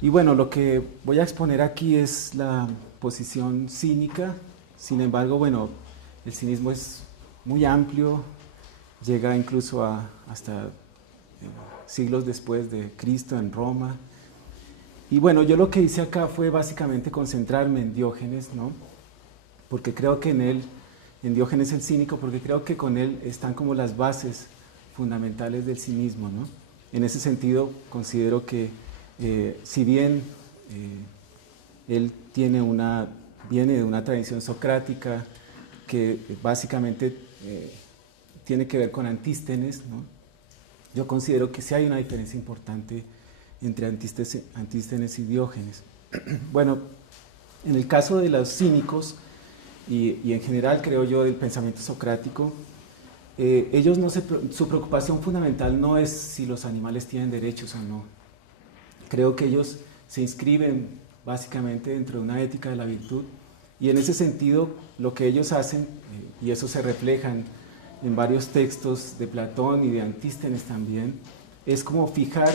Y bueno, lo que voy a exponer aquí es la posición cínica. Sin embargo, bueno, el cinismo es muy amplio, llega incluso hasta siglos después de Cristo en Roma. Y bueno, yo lo que hice acá fue básicamente concentrarme en Diógenes, ¿no? Porque creo que en Diógenes el cínico, porque creo que con él están como las bases fundamentales del cinismo, ¿no? En ese sentido, considero que si bien él viene de una tradición socrática que básicamente tiene que ver con Antístenes, ¿no? Yo considero que sí hay una diferencia importante entre Antístenes y Diógenes. Bueno, en el caso de los cínicos, y en general creo yo del pensamiento socrático, ellos su preocupación fundamental no es si los animales tienen derechos o no. Creo que ellos se inscriben básicamente dentro de una ética de la virtud, y en ese sentido lo que ellos hacen, y eso se refleja en varios textos de Platón y de Antístenes también, es como fijar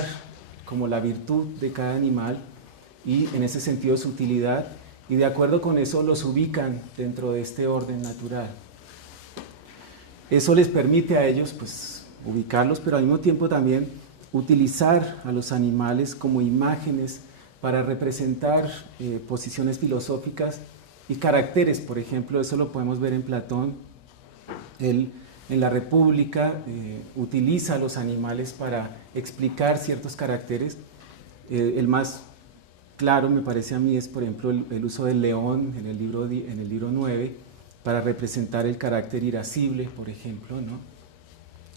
como la virtud de cada animal y en ese sentido su utilidad, y de acuerdo con eso los ubican dentro de este orden natural. Eso les permite a ellos pues ubicarlos, pero al mismo tiempo también utilizar a los animales como imágenes para representar posiciones filosóficas y caracteres. Por ejemplo, eso lo podemos ver en Platón. Él en la República utiliza a los animales para explicar ciertos caracteres. El más claro, me parece a mí, es por ejemplo el uso del león en el libro 9 para representar el carácter irascible, por ejemplo, ¿no?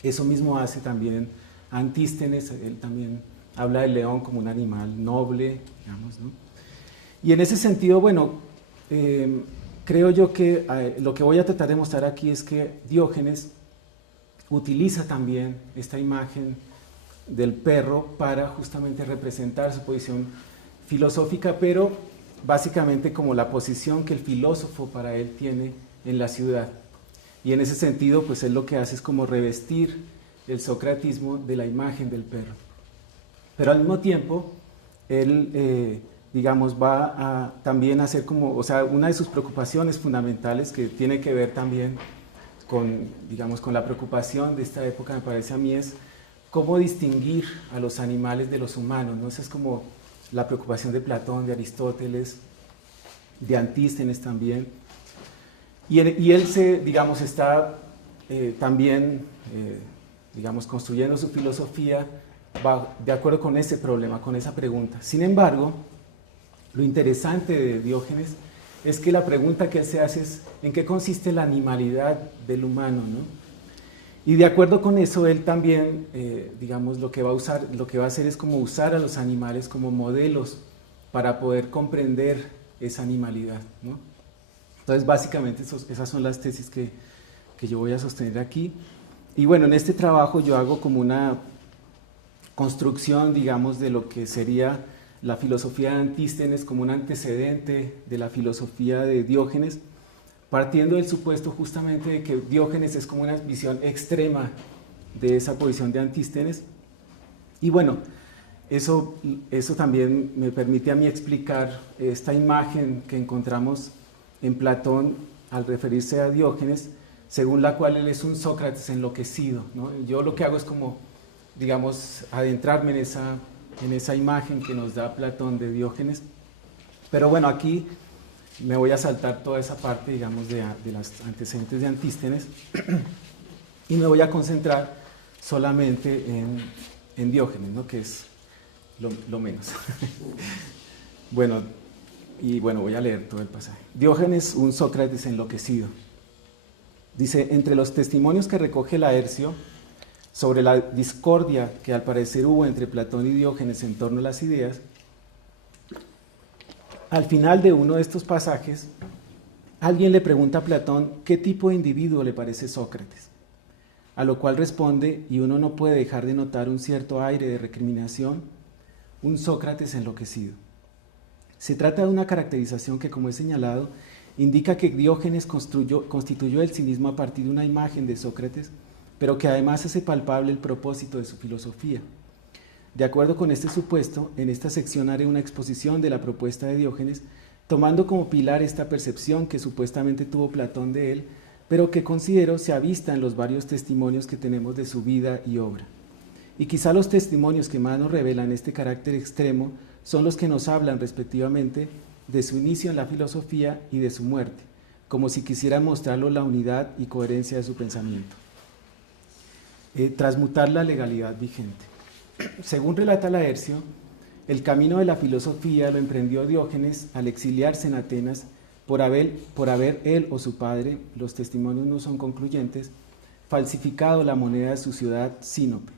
Eso mismo hace también Antístenes. Él también habla del león como un animal noble, digamos, ¿no? Y en ese sentido, bueno, creo yo que lo que voy a tratar de mostrar aquí es que Diógenes utiliza también esta imagen del perro para justamente representar su posición filosófica, pero básicamente como la posición que el filósofo para él tiene en la ciudad. Y en ese sentido, pues él lo que hace es como revestir el socratismo de la imagen del perro. Pero al mismo tiempo, él, digamos, va a también hacer como, o sea, una de sus preocupaciones fundamentales que tiene que ver también con, digamos, con la preocupación de esta época, me parece a mí, es cómo distinguir a los animales de los humanos, ¿no? Esa es como la preocupación de Platón, de Aristóteles, de Antístenes también. Y él digamos, está también, digamos, construyendo su filosofía de acuerdo con ese problema, con esa pregunta. Sin embargo, lo interesante de Diógenes es que la pregunta que él se hace es ¿en qué consiste la animalidad del humano, ¿no? Y de acuerdo con eso, él también, digamos, lo que va a hacer es como usar a los animales como modelos para poder comprender esa animalidad, ¿no? Entonces, básicamente, esas son las tesis que yo voy a sostener aquí. Y bueno, en este trabajo yo hago como una construcción, digamos, de lo que sería la filosofía de Antístenes como un antecedente de la filosofía de Diógenes, partiendo del supuesto justamente de que Diógenes es como una visión extrema de esa posición de Antístenes. Y bueno, eso también me permite a mí explicar esta imagen que encontramos en Platón al referirse a Diógenes, según la cual él es un Sócrates enloquecido, ¿no? Yo lo que hago es como, digamos, adentrarme en esa imagen que nos da Platón de Diógenes. Pero bueno, aquí me voy a saltar toda esa parte, digamos, de los antecedentes de Antístenes y me voy a concentrar solamente en Diógenes, ¿no? Que es lo menos. Bueno, voy a leer todo el pasaje. Diógenes, un Sócrates enloquecido. Dice, entre los testimonios que recoge Laercio sobre la discordia que al parecer hubo entre Platón y Diógenes en torno a las ideas, al final de uno de estos pasajes, alguien le pregunta a Platón qué tipo de individuo le parece Sócrates, a lo cual responde, y uno no puede dejar de notar un cierto aire de recriminación, un Sócrates enloquecido. Se trata de una caracterización que, como he señalado, indica que Diógenes constituyó el cinismo a partir de una imagen de Sócrates, pero que además hace palpable el propósito de su filosofía. De acuerdo con este supuesto, en esta sección haré una exposición de la propuesta de Diógenes, tomando como pilar esta percepción que supuestamente tuvo Platón de él, pero que considero se avista en los varios testimonios que tenemos de su vida y obra. Y quizá los testimonios que más nos revelan este carácter extremo son los que nos hablan respectivamente de su inicio en la filosofía y de su muerte, como si quisieran mostrarlo la unidad y coherencia de su pensamiento. Transmutar la legalidad vigente. Según relata Laercio, el camino de la filosofía lo emprendió Diógenes al exiliarse en Atenas por haber él o su padre, los testimonios no son concluyentes, falsificado la moneda de su ciudad Sinope.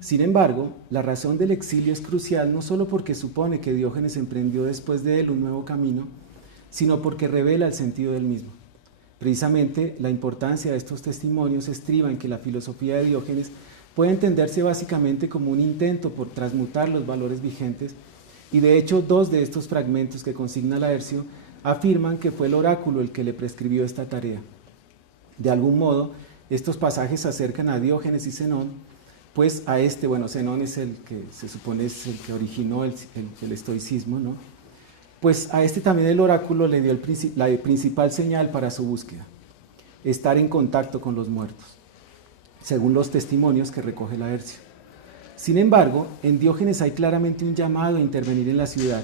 Sin embargo, la razón del exilio es crucial no solo porque supone que Diógenes emprendió después de él un nuevo camino, sino porque revela el sentido del mismo. Precisamente, la importancia de estos testimonios estriba en que la filosofía de Diógenes puede entenderse básicamente como un intento por transmutar los valores vigentes, y de hecho dos de estos fragmentos que consigna Laercio afirman que fue el oráculo el que le prescribió esta tarea. De algún modo, estos pasajes se acercan a Diógenes y Zenón, pues a Zenón es el que se supone es el que originó el estoicismo, ¿no? Pues a este también el oráculo le dio la principal señal para su búsqueda, estar en contacto con los muertos, según los testimonios que recoge Laercio. Sin embargo, en Diógenes hay claramente un llamado a intervenir en la ciudad.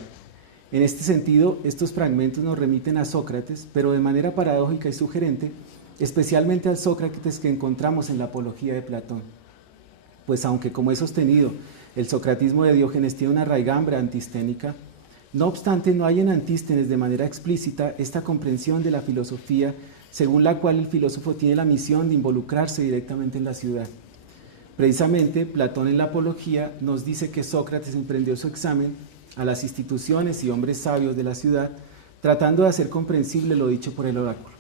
En este sentido, estos fragmentos nos remiten a Sócrates, pero de manera paradójica y sugerente, especialmente al Sócrates que encontramos en la Apología de Platón. Pues aunque, como he sostenido, el socratismo de Diógenes tiene una raigambre antisténica, no obstante no hay en Antístenes de manera explícita esta comprensión de la filosofía según la cual el filósofo tiene la misión de involucrarse directamente en la ciudad. Precisamente, Platón en la Apología nos dice que Sócrates emprendió su examen a las instituciones y hombres sabios de la ciudad, tratando de hacer comprensible lo dicho por el oráculo,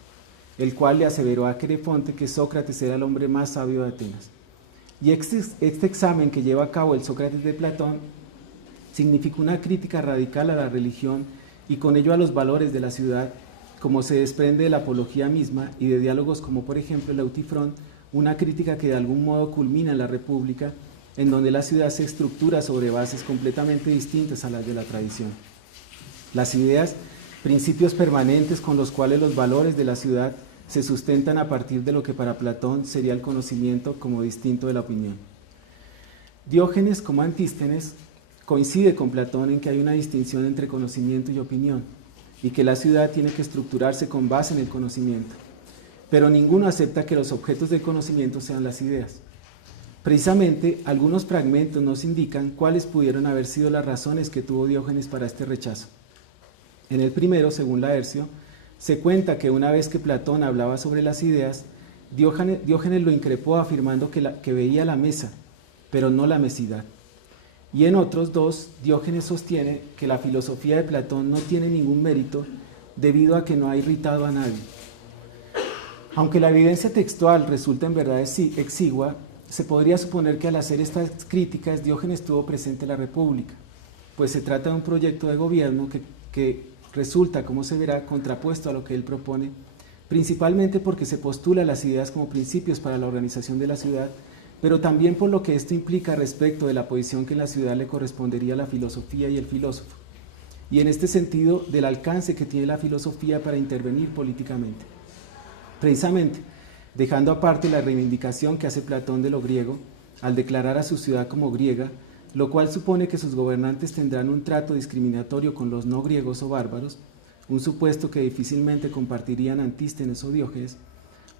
el cual le aseveró a Querefonte que Sócrates era el hombre más sabio de Atenas. Y este examen que lleva a cabo el Sócrates de Platón significó una crítica radical a la religión y con ello a los valores de la ciudad, como se desprende de la apología misma y de diálogos como por ejemplo el Eutifrón, una crítica que de algún modo culmina en la República, en donde la ciudad se estructura sobre bases completamente distintas a las de la tradición. Las ideas, principios permanentes con los cuales los valores de la ciudad se sustentan a partir de lo que para Platón sería el conocimiento como distinto de la opinión. Diógenes, como Antístenes, coincide con Platón en que hay una distinción entre conocimiento y opinión, y que la ciudad tiene que estructurarse con base en el conocimiento. Pero ninguno acepta que los objetos del conocimiento sean las ideas. Precisamente, algunos fragmentos nos indican cuáles pudieron haber sido las razones que tuvo Diógenes para este rechazo. En el primero, según Laercio, se cuenta que una vez que Platón hablaba sobre las ideas, Diógenes lo increpó afirmando que veía la mesa, pero no la mesidad. Y en otros dos, Diógenes sostiene que la filosofía de Platón no tiene ningún mérito debido a que no ha irritado a nadie. Aunque la evidencia textual resulta en verdad exigua, se podría suponer que al hacer estas críticas Diógenes tuvo presente la República, pues se trata de un proyecto de gobierno que resulta, como se verá, contrapuesto a lo que él propone, principalmente porque se postula las ideas como principios para la organización de la ciudad, pero también por lo que esto implica respecto de la posición que en la ciudad le correspondería a la filosofía y el filósofo, y en este sentido del alcance que tiene la filosofía para intervenir políticamente. Precisamente, dejando aparte la reivindicación que hace Platón de lo griego, al declarar a su ciudad como griega, lo cual supone que sus gobernantes tendrán un trato discriminatorio con los no griegos o bárbaros, un supuesto que difícilmente compartirían Antístenes o Diógenes.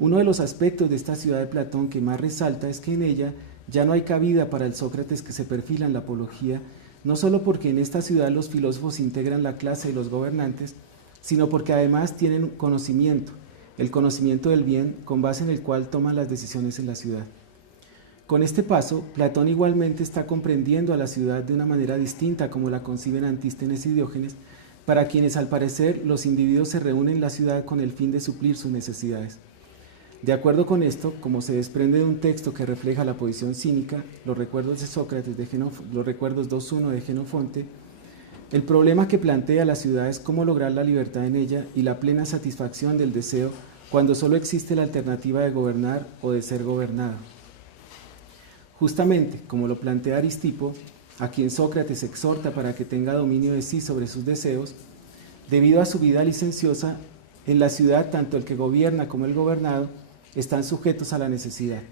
Uno de los aspectos de esta ciudad de Platón que más resalta es que en ella ya no hay cabida para el Sócrates que se perfila en la Apología, no solo porque en esta ciudad los filósofos integran la clase de los gobernantes, sino porque además tienen conocimiento, el conocimiento del bien con base en el cual toman las decisiones en la ciudad. Con este paso, Platón igualmente está comprendiendo a la ciudad de una manera distinta como la conciben Antístenes y Diógenes, para quienes al parecer los individuos se reúnen en la ciudad con el fin de suplir sus necesidades. De acuerdo con esto, como se desprende de un texto que refleja la posición cínica, los recuerdos de Sócrates, los recuerdos 2.1 de Genofonte, el problema que plantea la ciudad es cómo lograr la libertad en ella y la plena satisfacción del deseo cuando solo existe la alternativa de gobernar o de ser gobernado. Justamente, como lo plantea Aristipo, a quien Sócrates exhorta para que tenga dominio de sí sobre sus deseos, debido a su vida licenciosa, en la ciudad tanto el que gobierna como el gobernado están sujetos a la necesidad.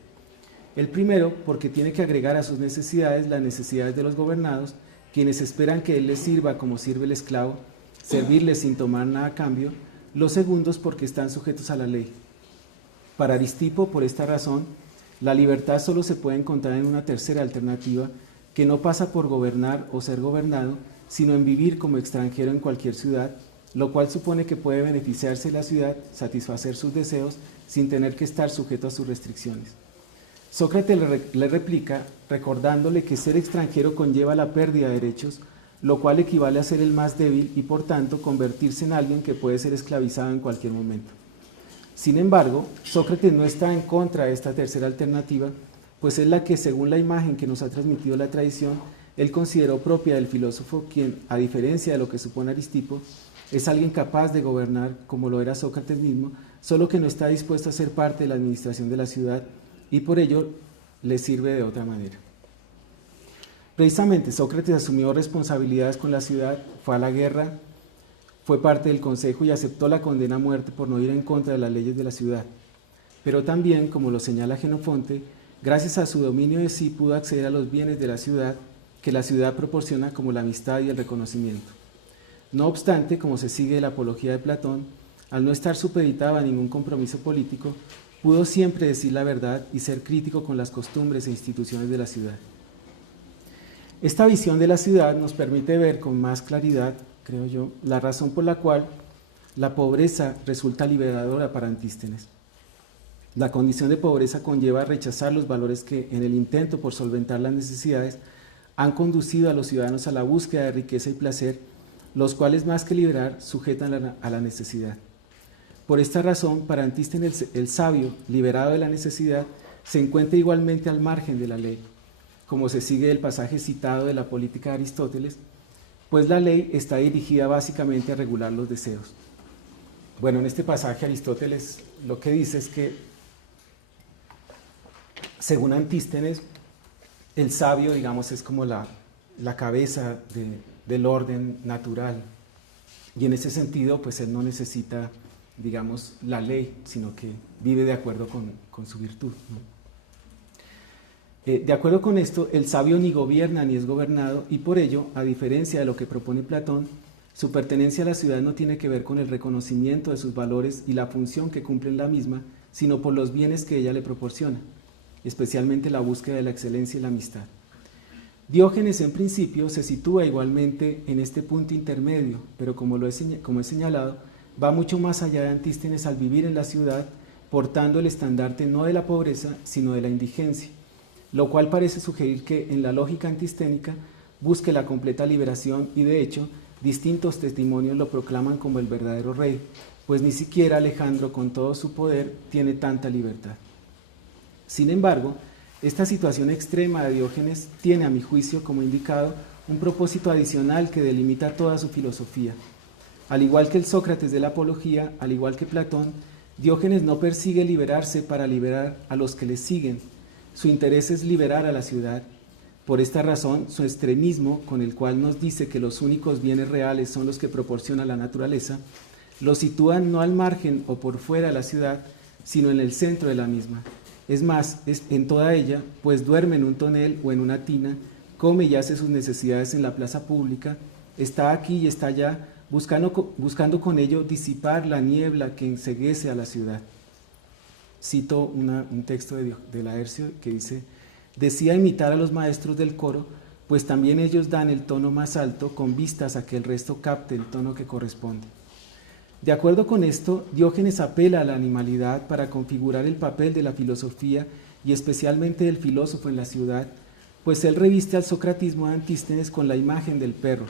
El primero, porque tiene que agregar a sus necesidades las necesidades de los gobernados, quienes esperan que él les sirva como sirve el esclavo, servirles sin tomar nada a cambio. Los segundos, porque están sujetos a la ley. Para Aristipo, por esta razón, la libertad solo se puede encontrar en una tercera alternativa, que no pasa por gobernar o ser gobernado, sino en vivir como extranjero en cualquier ciudad, lo cual supone que puede beneficiarse de la ciudad, satisfacer sus deseos, sin tener que estar sujeto a sus restricciones. Sócrates le replica, recordándole que ser extranjero conlleva la pérdida de derechos, lo cual equivale a ser el más débil y por tanto convertirse en alguien que puede ser esclavizado en cualquier momento. Sin embargo, Sócrates no está en contra de esta tercera alternativa, pues es la que, según la imagen que nos ha transmitido la tradición, él consideró propia del filósofo, quien, a diferencia de lo que supone Aristipo, es alguien capaz de gobernar como lo era Sócrates mismo, solo que no está dispuesto a ser parte de la administración de la ciudad y por ello le sirve de otra manera. Precisamente Sócrates asumió responsabilidades con la ciudad, fue a la guerra, fue parte del consejo y aceptó la condena a muerte por no ir en contra de las leyes de la ciudad. Pero también, como lo señala Jenofonte, gracias a su dominio de sí pudo acceder a los bienes de la ciudad que la ciudad proporciona, como la amistad y el reconocimiento. No obstante, como se sigue de la apología de Platón, al no estar supeditado a ningún compromiso político, pudo siempre decir la verdad y ser crítico con las costumbres e instituciones de la ciudad. Esta visión de la ciudad nos permite ver con más claridad, creo yo, la razón por la cual la pobreza resulta liberadora para Antístenes. La condición de pobreza conlleva rechazar los valores que, en el intento por solventar las necesidades, han conducido a los ciudadanos a la búsqueda de riqueza y placer, los cuales más que liberar sujetan a la necesidad. Por esta razón, para Antístenes el sabio, liberado de la necesidad, se encuentra igualmente al margen de la ley, como se sigue del pasaje citado de la Política de Aristóteles, pues la ley está dirigida básicamente a regular los deseos. Bueno, en este pasaje Aristóteles lo que dice es que, según Antístenes, el sabio, digamos, es como la cabeza del orden natural, y en ese sentido, pues él no necesita, digamos, la ley, sino que vive de acuerdo con su virtud, ¿no? De acuerdo con esto, el sabio ni gobierna ni es gobernado, y por ello, a diferencia de lo que propone Platón, su pertenencia a la ciudad no tiene que ver con el reconocimiento de sus valores y la función que cumple en la misma, sino por los bienes que ella le proporciona, especialmente la búsqueda de la excelencia y la amistad. Diógenes, en principio, se sitúa igualmente en este punto intermedio, pero como he señalado, va mucho más allá de Antístenes al vivir en la ciudad, portando el estandarte no de la pobreza, sino de la indigencia, lo cual parece sugerir que en la lógica antisténica busque la completa liberación y, de hecho, distintos testimonios lo proclaman como el verdadero rey, pues ni siquiera Alejandro, con todo su poder, tiene tanta libertad. Sin embargo, esta situación extrema de Diógenes tiene, a mi juicio, como indicado, un propósito adicional que delimita toda su filosofía. Al igual que el Sócrates de la Apología, al igual que Platón, Diógenes no persigue liberarse para liberar a los que le siguen. Su interés es liberar a la ciudad. Por esta razón, su extremismo, con el cual nos dice que los únicos bienes reales son los que proporciona la naturaleza, lo sitúan no al margen o por fuera de la ciudad, sino en el centro de la misma. Es más, en toda ella, pues duerme en un tonel o en una tina, come y hace sus necesidades en la plaza pública, está aquí y está allá, buscando con ello disipar la niebla que enceguece a la ciudad. Cito un texto de Laercio que dice: decía imitar a los maestros del coro, pues también ellos dan el tono más alto con vistas a que el resto capte el tono que corresponde. De acuerdo con esto, Diógenes apela a la animalidad para configurar el papel de la filosofía y especialmente del filósofo en la ciudad, pues él reviste al socratismo de Antístenes con la imagen del perro,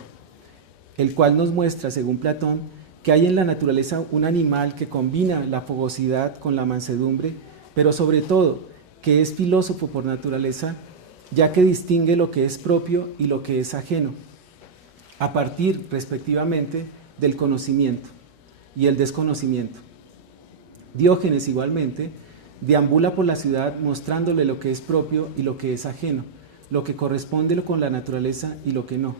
el cual nos muestra, según Platón, que hay en la naturaleza un animal que combina la fogosidad con la mansedumbre, pero sobre todo que es filósofo por naturaleza, ya que distingue lo que es propio y lo que es ajeno, a partir, respectivamente, del conocimiento y el desconocimiento. Diógenes, igualmente, deambula por la ciudad mostrándole lo que es propio y lo que es ajeno, lo que corresponde con la naturaleza y lo que no,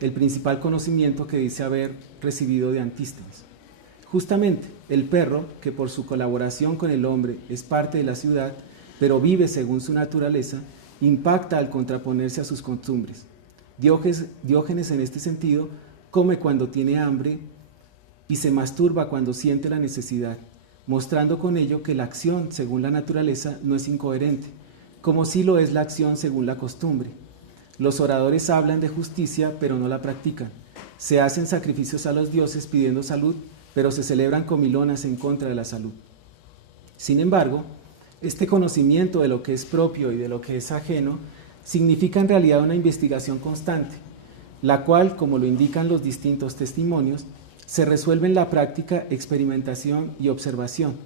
el principal conocimiento que dice haber recibido de Antístenes. Justamente, el perro, que por su colaboración con el hombre es parte de la ciudad, pero vive según su naturaleza, impacta al contraponerse a sus costumbres. Diógenes en este sentido come cuando tiene hambre y se masturba cuando siente la necesidad, mostrando con ello que la acción según la naturaleza no es incoherente, como sí lo es la acción según la costumbre. Los oradores hablan de justicia, pero no la practican. Se hacen sacrificios a los dioses pidiendo salud, pero se celebran comilonas en contra de la salud. Sin embargo, este conocimiento de lo que es propio y de lo que es ajeno significa en realidad una investigación constante, la cual, como lo indican los distintos testimonios, se resuelve en la práctica, experimentación y observación.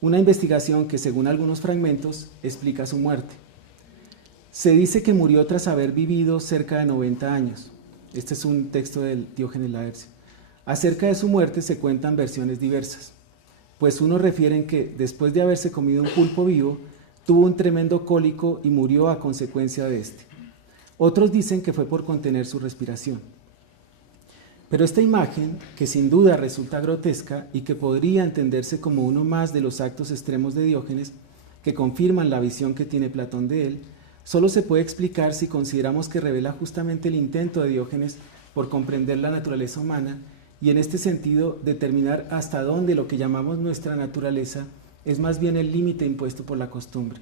Una investigación que, según algunos fragmentos, explica su muerte. Se dice que murió tras haber vivido cerca de 90 años. Este es un texto del Diógenes Laercio. Acerca de su muerte se cuentan versiones diversas, pues unos refieren que, después de haberse comido un pulpo vivo, tuvo un tremendo cólico y murió a consecuencia de este. Otros dicen que fue por contener su respiración. Pero esta imagen, que sin duda resulta grotesca y que podría entenderse como uno más de los actos extremos de Diógenes, que confirman la visión que tiene Platón de él, solo se puede explicar si consideramos que revela justamente el intento de Diógenes por comprender la naturaleza humana y en este sentido determinar hasta dónde lo que llamamos nuestra naturaleza es más bien el límite impuesto por la costumbre.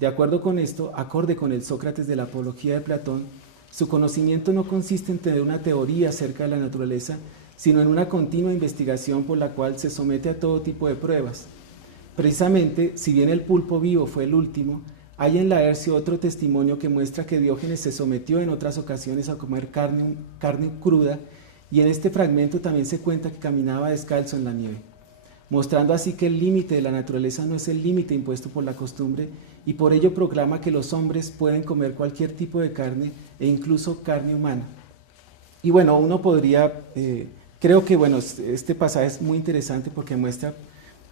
De acuerdo con esto, acorde con el Sócrates de la Apología de Platón, su conocimiento no consiste en tener una teoría acerca de la naturaleza, sino en una continua investigación por la cual se somete a todo tipo de pruebas. Precisamente, si bien el pulpo vivo fue el último, hay en Laercio otro testimonio que muestra que Diógenes se sometió en otras ocasiones a comer carne cruda, y en este fragmento también se cuenta que caminaba descalzo en la nieve, mostrando así que el límite de la naturaleza no es el límite impuesto por la costumbre, y por ello proclama que los hombres pueden comer cualquier tipo de carne e incluso carne humana. Y bueno, uno podría, creo que bueno, este pasaje es muy interesante porque muestra,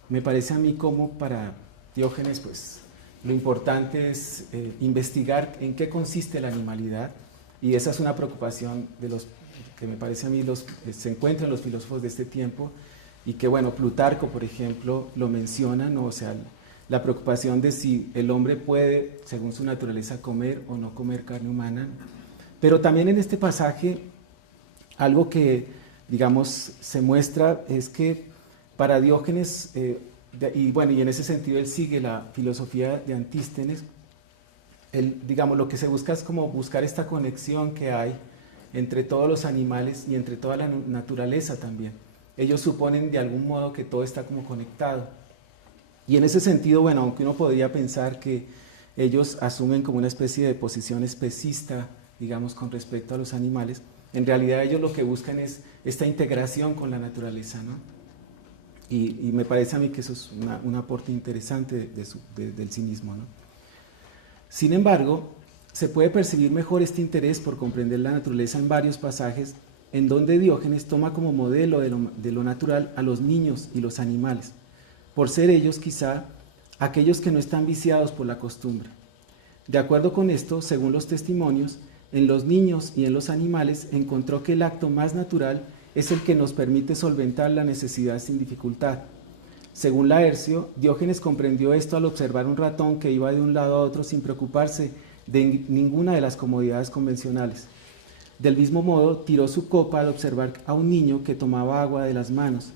me parece a mí como para Diógenes, pues lo importante es investigar en qué consiste la animalidad, y esa es una preocupación de los que me parece a mí se encuentran los filósofos de este tiempo, y que bueno, Plutarco, por ejemplo, lo menciona, ¿no? O sea, la preocupación de si el hombre puede, según su naturaleza, comer o no comer carne humana. Pero también en este pasaje, algo que, digamos, se muestra es que para Diógenes, y bueno, y en ese sentido él sigue la filosofía de Antístenes, digamos, lo que se busca es como buscar esta conexión que hay entre todos los animales y entre toda la naturaleza también. Ellos suponen de algún modo que todo está como conectado. Y en ese sentido, bueno, aunque uno podría pensar que ellos asumen como una especie de posición especista, digamos, con respecto a los animales, en realidad ellos lo que buscan es esta integración con la naturaleza, ¿no? Y me parece a mí que eso es un aporte interesante del cinismo, ¿no? Sin embargo, se puede percibir mejor este interés por comprender la naturaleza en varios pasajes en donde Diógenes toma como modelo de lo natural a los niños y los animales, por ser ellos quizá aquellos que no están viciados por la costumbre. De acuerdo con esto, según los testimonios, en los niños y en los animales encontró que el acto más natural es el que nos permite solventar la necesidad sin dificultad. Según Laercio, Diógenes comprendió esto al observar un ratón que iba de un lado a otro sin preocuparse de ninguna de las comodidades convencionales. Del mismo modo, tiró su copa al observar a un niño que tomaba agua de las manos,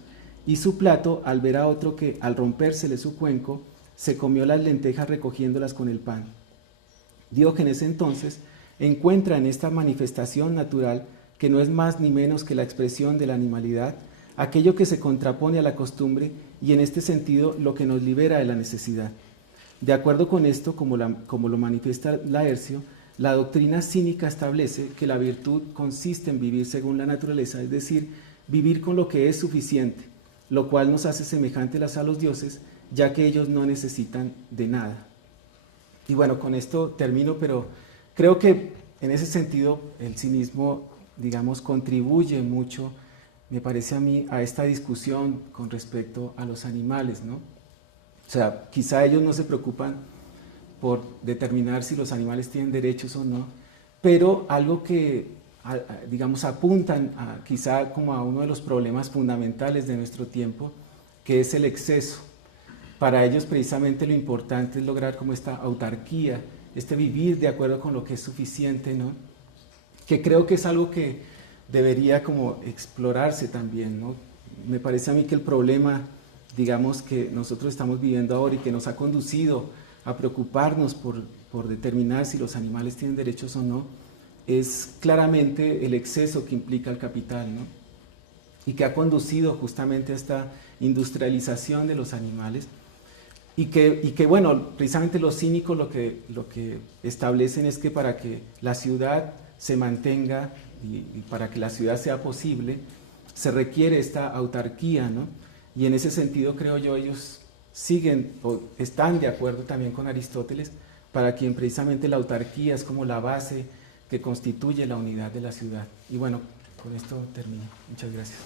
y su plato al ver a otro que, al rompérsele su cuenco, se comió las lentejas recogiéndolas con el pan. Diógenes entonces encuentra en esta manifestación natural, que no es más ni menos que la expresión de la animalidad, aquello que se contrapone a la costumbre y en este sentido lo que nos libera de la necesidad. De acuerdo con esto, como lo manifiesta Laercio, la doctrina cínica establece que la virtud consiste en vivir según la naturaleza, es decir, vivir con lo que es suficiente, lo cual nos hace semejantes a los dioses, ya que ellos no necesitan de nada. Y bueno, con esto termino, pero creo que en ese sentido el cinismo, digamos, contribuye mucho, me parece a mí, a esta discusión con respecto a los animales, ¿no? O sea, quizá ellos no se preocupan por determinar si los animales tienen derechos o no, pero algo que, digamos, apuntan quizá como a uno de los problemas fundamentales de nuestro tiempo, que es el exceso. Para ellos precisamente lo importante es lograr como esta autarquía, este vivir de acuerdo con lo que es suficiente, ¿no? Que creo que es algo que debería como explorarse también, ¿no? Me parece a mí que el problema, digamos, que nosotros estamos viviendo ahora y que nos ha conducido a preocuparnos por determinar si los animales tienen derechos o no, es claramente el exceso que implica el capital, ¿no? Y que ha conducido justamente a esta industrialización de los animales y que bueno, precisamente los cínicos lo que establecen es que para que la ciudad se mantenga y para que la ciudad sea posible, se requiere esta autarquía, ¿no? Y en ese sentido creo yo ellos siguen o están de acuerdo también con Aristóteles, para quien precisamente la autarquía es como la base que constituye la unidad de la ciudad. Y bueno, con esto termino. Muchas gracias.